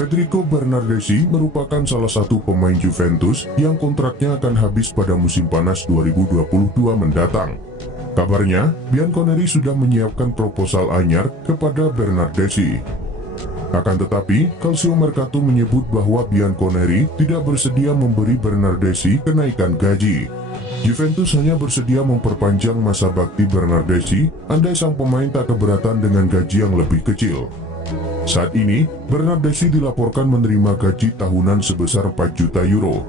Federico Bernardeschi merupakan salah satu pemain Juventus yang kontraknya akan habis pada musim panas 2022 mendatang. Kabarnya, Bianconeri sudah menyiapkan proposal anyar kepada Bernardeschi. Akan tetapi, Calcio Mercato menyebut bahwa Bianconeri tidak bersedia memberi Bernardeschi kenaikan gaji. Juventus hanya bersedia memperpanjang masa bakti Bernardeschi andai sang pemain tak keberatan dengan gaji yang lebih kecil. Saat ini, Bernardeschi dilaporkan menerima gaji tahunan sebesar 4 juta euro.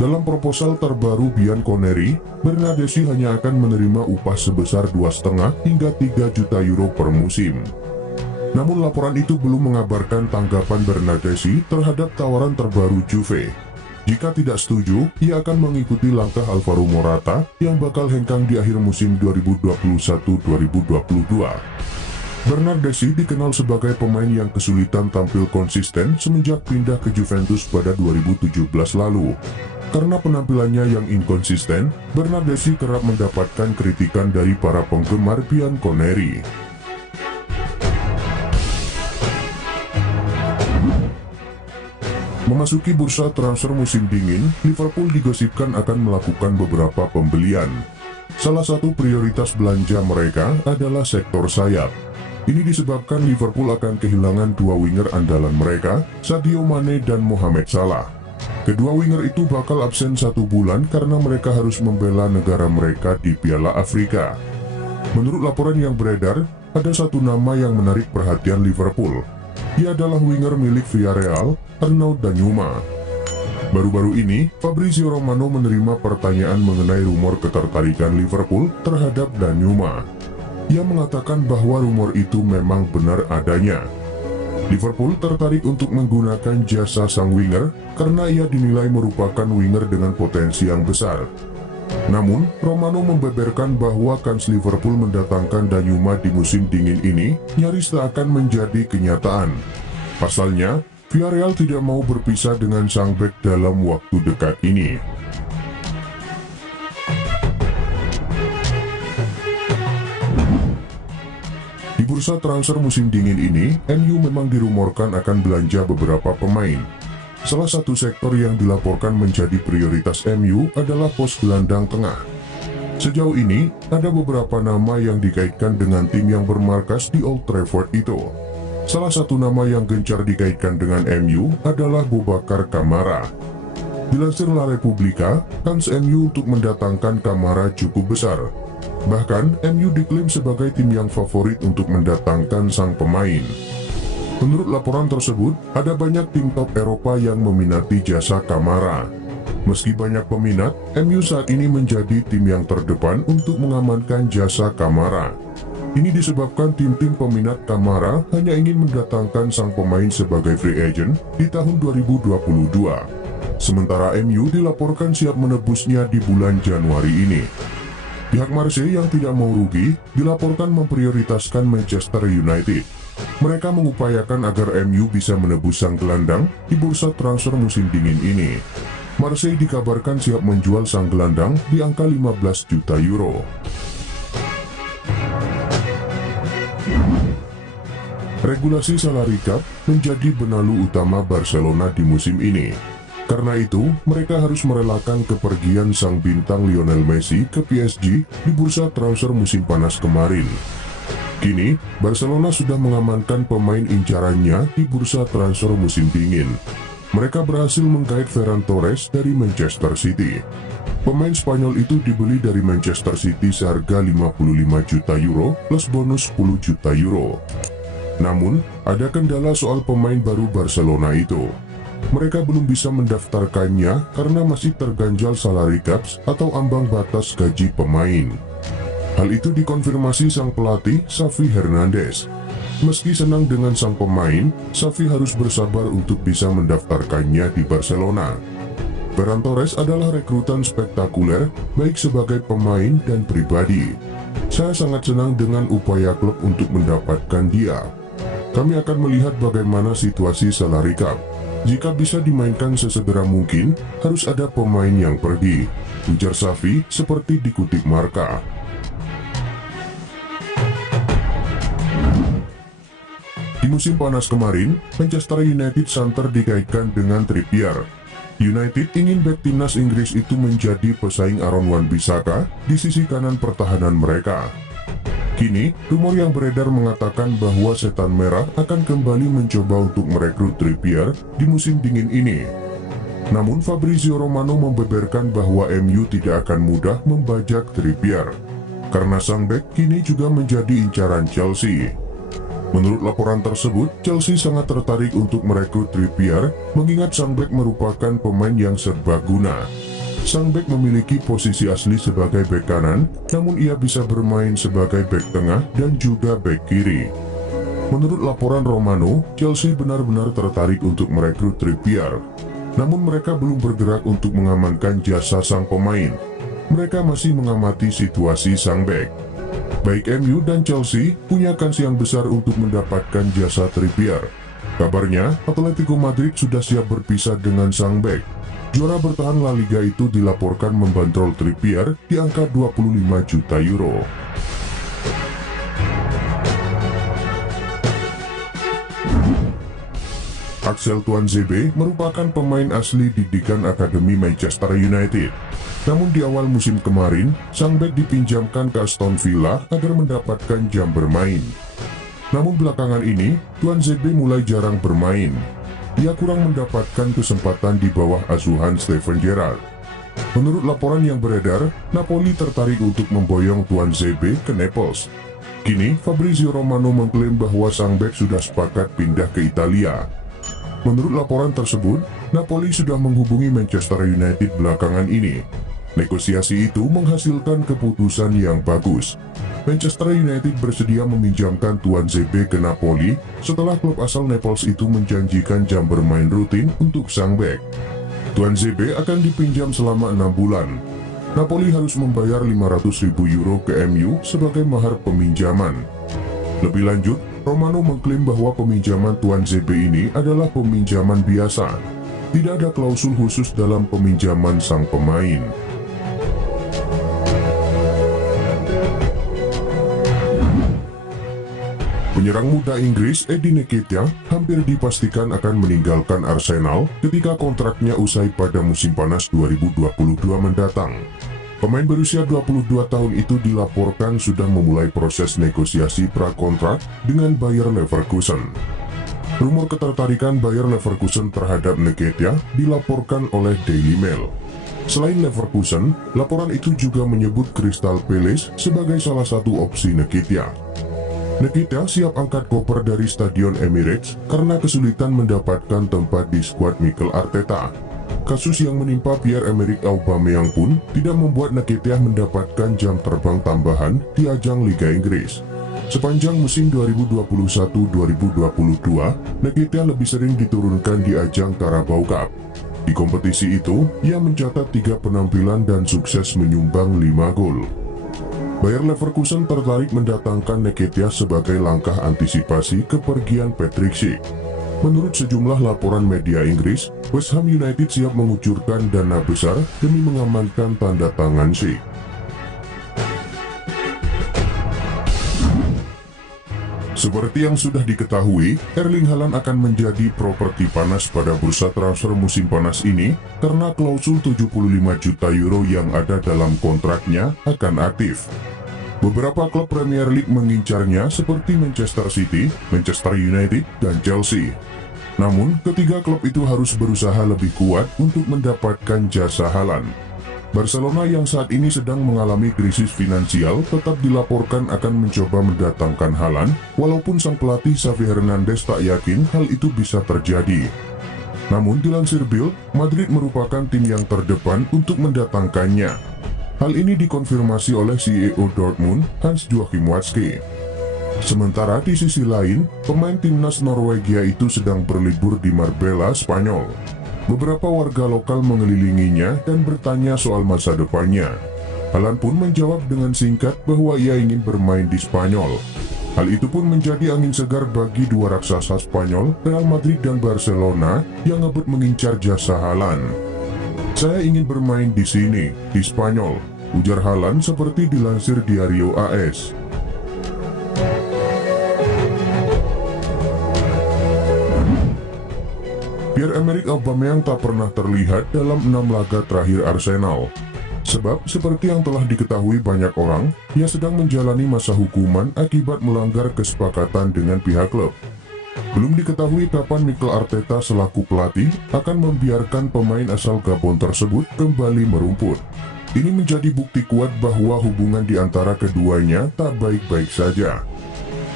Dalam proposal terbaru Bianconeri, Bernardeschi hanya akan menerima upah sebesar 2,5 hingga 3 juta euro per musim. Namun laporan itu belum mengabarkan tanggapan Bernardeschi terhadap tawaran terbaru Juve. Jika tidak setuju, ia akan mengikuti langkah Alvaro Morata yang bakal hengkang di akhir musim 2021-2022. Bernardeschi dikenal sebagai pemain yang kesulitan tampil konsisten semenjak pindah ke Juventus pada 2017 lalu. Karena penampilannya yang inkonsisten, Bernardeschi kerap mendapatkan kritikan dari para penggemar Bianconeri. Memasuki bursa transfer musim dingin, Liverpool digosipkan akan melakukan beberapa pembelian. Salah satu prioritas belanja mereka adalah sektor sayap. Ini disebabkan Liverpool akan kehilangan dua winger andalan mereka, Sadio Mane dan Mohamed Salah. Kedua winger itu bakal absen 1 bulan karena mereka harus membela negara mereka di Piala Afrika. Menurut laporan yang beredar, ada satu nama yang menarik perhatian Liverpool. Ia adalah winger milik Villarreal, Arnaud Danjuma. Baru-baru ini, Fabrizio Romano menerima pertanyaan mengenai rumor ketertarikan Liverpool terhadap Danjuma. Ia mengatakan bahwa rumor itu memang benar adanya. Liverpool tertarik untuk menggunakan jasa sang winger karena ia dinilai merupakan winger dengan potensi yang besar. Namun, Romano membeberkan bahwa kans Liverpool mendatangkan Danjuma di musim dingin ini nyaris tak akan menjadi kenyataan. Pasalnya, Villarreal tidak mau berpisah dengan sang bek dalam waktu dekat ini. Di bursa transfer musim dingin ini, MU memang dirumorkan akan belanja beberapa pemain. Salah satu sektor yang dilaporkan menjadi prioritas MU adalah pos gelandang tengah. Sejauh ini, ada beberapa nama yang dikaitkan dengan tim yang bermarkas di Old Trafford itu. Salah satu nama yang gencar dikaitkan dengan MU adalah Boubacar Kamara. Dilansir La Repubblica, kans MU untuk mendatangkan Kamara cukup besar. Bahkan, MU diklaim sebagai tim yang favorit untuk mendatangkan sang pemain. Menurut laporan tersebut, ada banyak tim top Eropa yang meminati jasa Kamara. Meski banyak peminat, MU saat ini menjadi tim yang terdepan untuk mengamankan jasa Kamara. Ini disebabkan tim-tim peminat Kamara hanya ingin mendatangkan sang pemain sebagai free agent di tahun 2022. Sementara MU dilaporkan siap menebusnya di bulan Januari ini. Pihak Marseille yang tidak mau rugi dilaporkan memprioritaskan Manchester United. Mereka mengupayakan agar MU bisa menebus sang gelandang di bursa transfer musim dingin ini. Marseille dikabarkan siap menjual sang gelandang di angka 15 juta euro. Regulasi salary cap menjadi benalu utama Barcelona di musim ini. Karena itu, mereka harus merelakan kepergian sang bintang Lionel Messi ke PSG di bursa transfer musim panas kemarin. Kini, Barcelona sudah mengamankan pemain incarannya di bursa transfer musim dingin. Mereka berhasil menggait Ferran Torres dari Manchester City. Pemain Spanyol itu dibeli dari Manchester City seharga 55 juta euro plus bonus 10 juta euro. Namun, ada kendala soal pemain baru Barcelona itu. Mereka belum bisa mendaftarkannya karena masih terganjal salary caps atau ambang batas gaji pemain. Hal itu dikonfirmasi sang pelatih Xavi Hernandez. Meski senang dengan sang pemain, Xavi harus bersabar untuk bisa mendaftarkannya di Barcelona. Ferran Torres adalah rekrutan spektakuler baik sebagai pemain dan pribadi. Saya sangat senang dengan upaya klub untuk mendapatkan dia. Kami akan melihat bagaimana situasi salary cap. Jika bisa dimainkan sesegera mungkin, harus ada pemain yang pergi, ujar Xavi seperti dikutip Marca. Di Di musim panas kemarin, Manchester United santer dikaitkan dengan Trippier. United ingin bek timnas Inggris itu menjadi pesaing Aaron Wan-Bissaka di sisi kanan pertahanan mereka. Kini, rumor yang beredar mengatakan bahwa Setan Merah akan kembali mencoba untuk merekrut Trippier di musim dingin ini. Namun Fabrizio Romano membeberkan bahwa MU tidak akan mudah membajak Trippier, karena sang bek kini juga menjadi incaran Chelsea. Menurut laporan tersebut, Chelsea sangat tertarik untuk merekrut Trippier, mengingat sang bek merupakan pemain yang serbaguna. Sang bek memiliki posisi asli sebagai bek kanan, namun ia bisa bermain sebagai bek tengah dan juga bek kiri. Menurut laporan Romano, Chelsea benar-benar tertarik untuk merekrut Trippier. Namun mereka belum bergerak untuk mengamankan jasa sang pemain. Mereka masih mengamati situasi sang bek. Baik MU dan Chelsea punya kans yang besar untuk mendapatkan jasa Trippier. Kabarnya, Atletico Madrid sudah siap berpisah dengan sang bek. Juara bertahan La Liga itu dilaporkan membandrol Trippier di angka 25 juta euro. Axel Tuanzebe merupakan pemain asli didikan Akademi Manchester United. Namun di awal musim kemarin, sang bek dipinjamkan ke Aston Villa agar mendapatkan jam bermain. Namun belakangan ini, Tuanzebe mulai jarang bermain. Ia kurang mendapatkan kesempatan di bawah asuhan Steven Gerrard. Menurut laporan yang beredar, Napoli tertarik untuk memboyong Tuanzebe ke Naples. Kini, Fabrizio Romano mengklaim bahwa sang bek sudah sepakat pindah ke Italia. Menurut laporan tersebut, Napoli sudah menghubungi Manchester United belakangan ini. Negosiasi itu menghasilkan keputusan yang bagus. Manchester United bersedia meminjamkan Tuanzebe ke Napoli setelah klub asal Naples itu menjanjikan jam bermain rutin untuk sang bek. Tuanzebe akan dipinjam selama 6 bulan. Napoli harus membayar 500.000 euro ke MU sebagai mahar peminjaman. Lebih lanjut, Romano mengklaim bahwa peminjaman Tuanzebe ini adalah peminjaman biasa. Tidak ada klausul khusus dalam peminjaman sang pemain. Penyerang muda Inggris Eddie Nketiah hampir dipastikan akan meninggalkan Arsenal ketika kontraknya usai pada musim panas 2022 mendatang. Pemain berusia 22 tahun itu dilaporkan sudah memulai proses negosiasi prakontrak dengan Bayer Leverkusen. Rumor ketertarikan Bayer Leverkusen terhadap Nketiah dilaporkan oleh Daily Mail. Selain Leverkusen, laporan itu juga menyebut Crystal Palace sebagai salah satu opsi Nketiah. Nketiah siap angkat koper dari Stadion Emirates karena kesulitan mendapatkan tempat di skuad Mikel Arteta. Kasus yang menimpa Pierre-Emerick Aubameyang pun tidak membuat Nketiah mendapatkan jam terbang tambahan di ajang Liga Inggris. Sepanjang musim 2021-2022, Nketiah lebih sering diturunkan di ajang Carabao Cup. Di kompetisi itu, ia mencatat 3 penampilan dan sukses menyumbang 5 gol. Bayer Leverkusen tertarik mendatangkan Nketiah sebagai langkah antisipasi kepergian Patrick Schick. Menurut sejumlah laporan media Inggris, West Ham United siap mengucurkan dana besar demi mengamankan tanda tangan Schick. Seperti yang sudah diketahui, Erling Haaland akan menjadi properti panas pada bursa transfer musim panas ini karena klausul 75 juta euro yang ada dalam kontraknya akan aktif. Beberapa klub Premier League mengincarnya seperti Manchester City, Manchester United, dan Chelsea. Namun, ketiga klub itu harus berusaha lebih kuat untuk mendapatkan jasa Haaland. Barcelona yang saat ini sedang mengalami krisis finansial tetap dilaporkan akan mencoba mendatangkan Haaland, walaupun sang pelatih Xavi Hernandez tak yakin hal itu bisa terjadi. Namun dilansir Bild, Madrid merupakan tim yang terdepan untuk mendatangkannya. Hal ini dikonfirmasi oleh CEO Dortmund, Hans-Joachim Watzke. Sementara di sisi lain, pemain timnas Norwegia itu sedang berlibur di Marbella, Spanyol. Beberapa warga lokal mengelilinginya dan bertanya soal masa depannya. Haaland pun menjawab dengan singkat bahwa ia ingin bermain di Spanyol. Hal itu pun menjadi angin segar bagi dua raksasa Spanyol, Real Madrid dan Barcelona, yang ngebut mengincar jasa Haaland. "Saya ingin bermain di sini, di Spanyol," ujar Haaland seperti dilansir Diario AS. Pierre-Emerick Aubameyang tak pernah terlihat dalam 6 laga terakhir Arsenal. Sebab, seperti yang telah diketahui banyak orang, ia sedang menjalani masa hukuman akibat melanggar kesepakatan dengan pihak klub. Belum diketahui kapan Mikel Arteta selaku pelatih akan membiarkan pemain asal Gabon tersebut kembali merumput. Ini menjadi bukti kuat bahwa hubungan di antara keduanya tak baik-baik saja.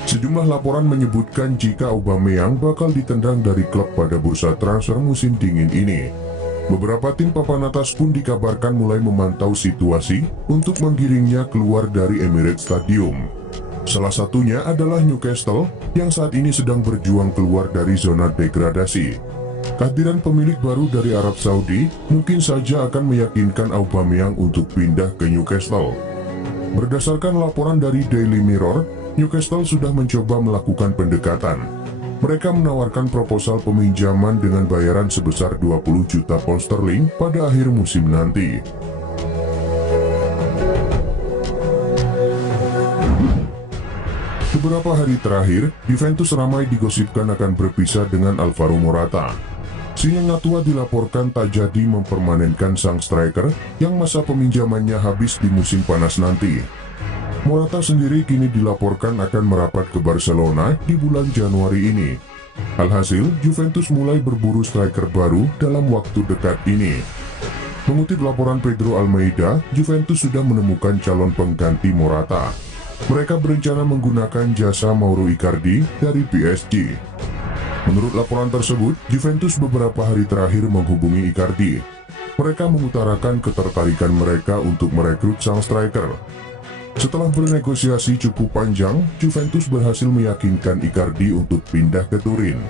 Sejumlah laporan menyebutkan jika Aubameyang bakal ditendang dari klub pada bursa transfer musim dingin ini. Beberapa tim papan atas pun dikabarkan mulai memantau situasi untuk menggiringnya keluar dari Emirates Stadium. Salah satunya adalah Newcastle yang saat ini sedang berjuang keluar dari zona degradasi. Kehadiran pemilik baru dari Arab Saudi mungkin saja akan meyakinkan Aubameyang untuk pindah ke Newcastle. Berdasarkan laporan dari Daily Mirror, Newcastle sudah mencoba melakukan pendekatan. Mereka menawarkan proposal peminjaman dengan bayaran sebesar 20 juta pound sterling pada akhir musim nanti. Beberapa hari terakhir, Juventus ramai digosipkan akan berpisah dengan Alvaro Morata. Singa dilaporkan tak jadi mempermanenkan sang striker yang masa peminjamannya habis di musim panas nanti. Morata sendiri kini dilaporkan akan merapat ke Barcelona di bulan Januari ini. Alhasil, Juventus mulai berburu striker baru dalam waktu dekat ini. Mengutip laporan Pedro Almeida, Juventus sudah menemukan calon pengganti Morata. Mereka berencana menggunakan jasa Mauro Icardi dari PSG. Menurut laporan tersebut, Juventus beberapa hari terakhir menghubungi Icardi. Mereka mengutarakan ketertarikan mereka untuk merekrut sang striker. Setelah bernegosiasi cukup panjang, Juventus berhasil meyakinkan Icardi untuk pindah ke Turin.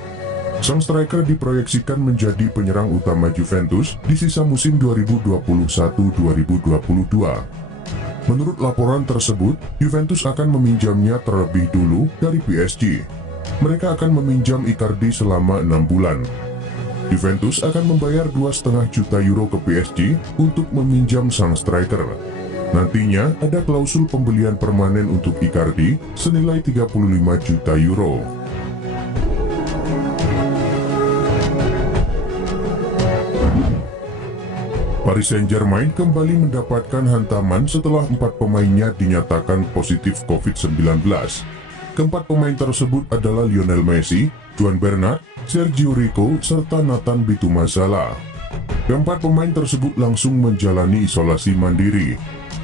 Sang striker diproyeksikan menjadi penyerang utama Juventus di sisa musim 2021-2022. Menurut laporan tersebut, Juventus akan meminjamnya terlebih dulu dari PSG. Mereka akan meminjam Icardi selama 6 bulan. Juventus akan membayar 2,5 juta euro ke PSG untuk meminjam sang striker. Nantinya ada klausul pembelian permanen untuk Icardi senilai 35 juta euro. Paris Saint-Germain kembali mendapatkan hantaman setelah 4 pemainnya dinyatakan positif COVID-19. Keempat pemain tersebut adalah Lionel Messi, Juan Bernat, Sergio Rico, serta Nathan Bitumazala. Keempat pemain tersebut langsung menjalani isolasi mandiri.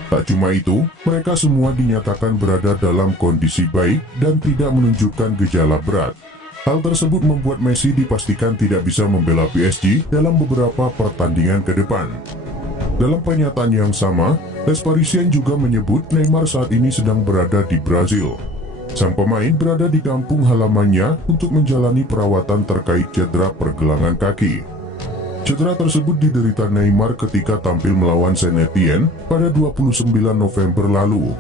Tak cuma itu, mereka semua dinyatakan berada dalam kondisi baik dan tidak menunjukkan gejala berat. Hal tersebut membuat Messi dipastikan tidak bisa membela PSG dalam beberapa pertandingan ke depan. Dalam pernyataan yang sama, Les Parisiens juga menyebut Neymar saat ini sedang berada di Brazil. Sang pemain berada di kampung halamannya untuk menjalani perawatan terkait cedera pergelangan kaki. Cedera tersebut diderita Neymar ketika tampil melawan Saint Etienne pada 29 November lalu.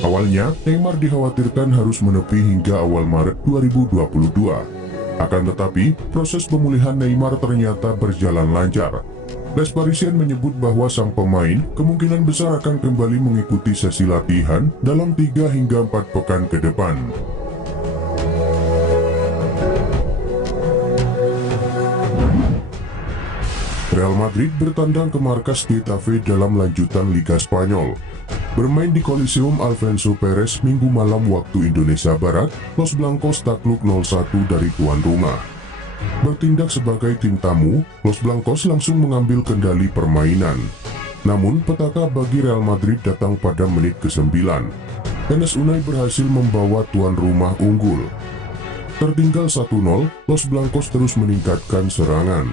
Awalnya, Neymar dikhawatirkan harus menepi hingga awal Maret 2022. Akan tetapi, proses pemulihan Neymar ternyata berjalan lancar. Les Parisiens menyebut bahwa sang pemain kemungkinan besar akan kembali mengikuti sesi latihan dalam 3 hingga 4 pekan ke depan. Real Madrid bertandang ke markas Getafe dalam lanjutan Liga Spanyol. Bermain di Coliseum Alfonso Perez Minggu malam waktu Indonesia Barat, Los Blancos takluk 0-1 dari tuan rumah. Bertindak sebagai tim tamu, Los Blancos langsung mengambil kendali permainan. Namun, petaka bagi Real Madrid datang pada menit ke-9. Enes Unai berhasil membawa tuan rumah unggul. Tertinggal 1-0, Los Blancos terus meningkatkan serangan.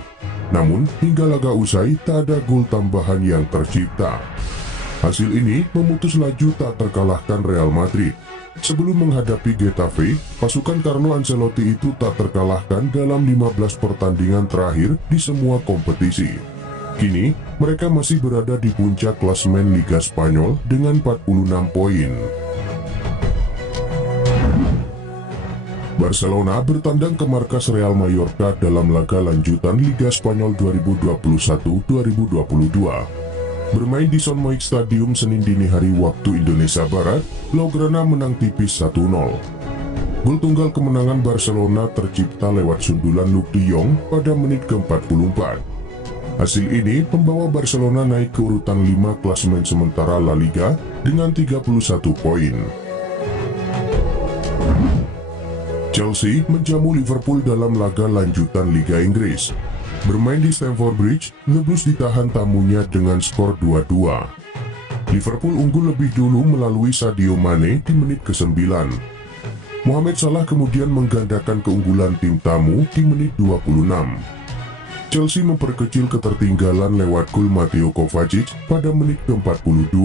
Namun, hingga laga usai, tak ada gol tambahan yang tercipta. Hasil ini memutus laju tak terkalahkan Real Madrid. Sebelum menghadapi Getafe, pasukan Carlo Ancelotti itu tak terkalahkan dalam 15 pertandingan terakhir di semua kompetisi. Kini, mereka masih berada di puncak klasemen Liga Spanyol dengan 46 poin. Barcelona bertandang ke markas Real Mallorca dalam laga lanjutan Liga Spanyol 2021-2022. Bermain di Son Moix Stadium Senin dini hari waktu Indonesia Barat, Blaugrana menang tipis 1-0. Gol tunggal kemenangan Barcelona tercipta lewat sundulan Luuk de Jong pada menit ke-44. Hasil ini membawa Barcelona naik ke urutan 5 klasemen sementara La Liga dengan 31 poin. Chelsea menjamu Liverpool dalam laga lanjutan Liga Inggris. Bermain di Stamford Bridge, The Blues ditahan tamunya dengan skor 2-2. Liverpool unggul lebih dulu melalui Sadio Mane di menit ke-9. Mohamed Salah kemudian menggandakan keunggulan tim tamu di menit 26. Chelsea memperkecil ketertinggalan lewat gol Mateo Kovacic pada menit ke-42.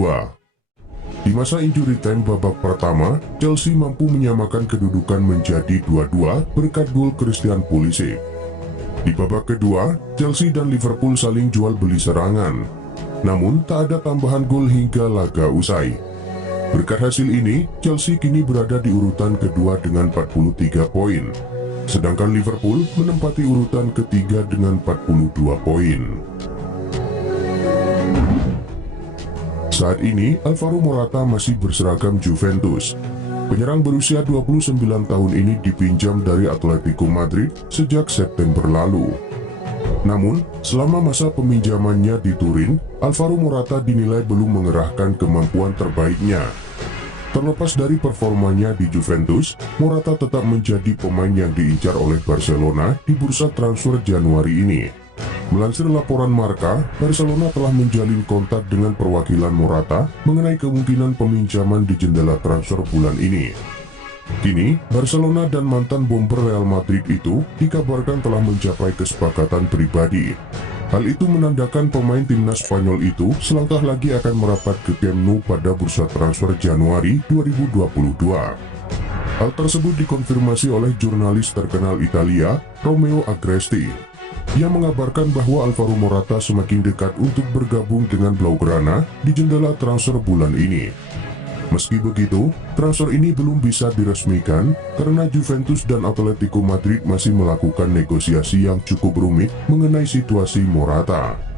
Di masa injury time babak pertama, Chelsea mampu menyamakan kedudukan menjadi 2-2 berkat gol Christian Pulisic. Di babak kedua, Chelsea dan Liverpool saling jual beli serangan. Namun, tak ada tambahan gol hingga laga usai. Berkat hasil ini, Chelsea kini berada di urutan kedua dengan 43 poin. Sedangkan Liverpool menempati urutan ketiga dengan 42 poin. Saat ini, Alvaro Morata masih berseragam Juventus. Penyerang berusia 29 tahun ini dipinjam dari Atletico Madrid sejak September lalu. Namun, selama masa peminjamannya di Turin, Alvaro Morata dinilai belum mengerahkan kemampuan terbaiknya. Terlepas dari performanya di Juventus, Morata tetap menjadi pemain yang diincar oleh Barcelona di bursa transfer Januari ini. Melansir laporan Marca, Barcelona telah menjalin kontak dengan perwakilan Morata mengenai kemungkinan peminjaman di jendela transfer bulan ini. Kini, Barcelona dan mantan bomber Real Madrid itu dikabarkan telah mencapai kesepakatan pribadi. Hal itu menandakan pemain timnas Spanyol itu selangkah lagi akan merapat ke Camp Nou pada bursa transfer Januari 2022. Hal tersebut dikonfirmasi oleh jurnalis terkenal Italia, Romeo Agresti, yang mengabarkan bahwa Alvaro Morata semakin dekat untuk bergabung dengan Blaugrana di jendela transfer bulan ini. Meski begitu, transfer ini belum bisa diresmikan karena Juventus dan Atletico Madrid masih melakukan negosiasi yang cukup rumit mengenai situasi Morata.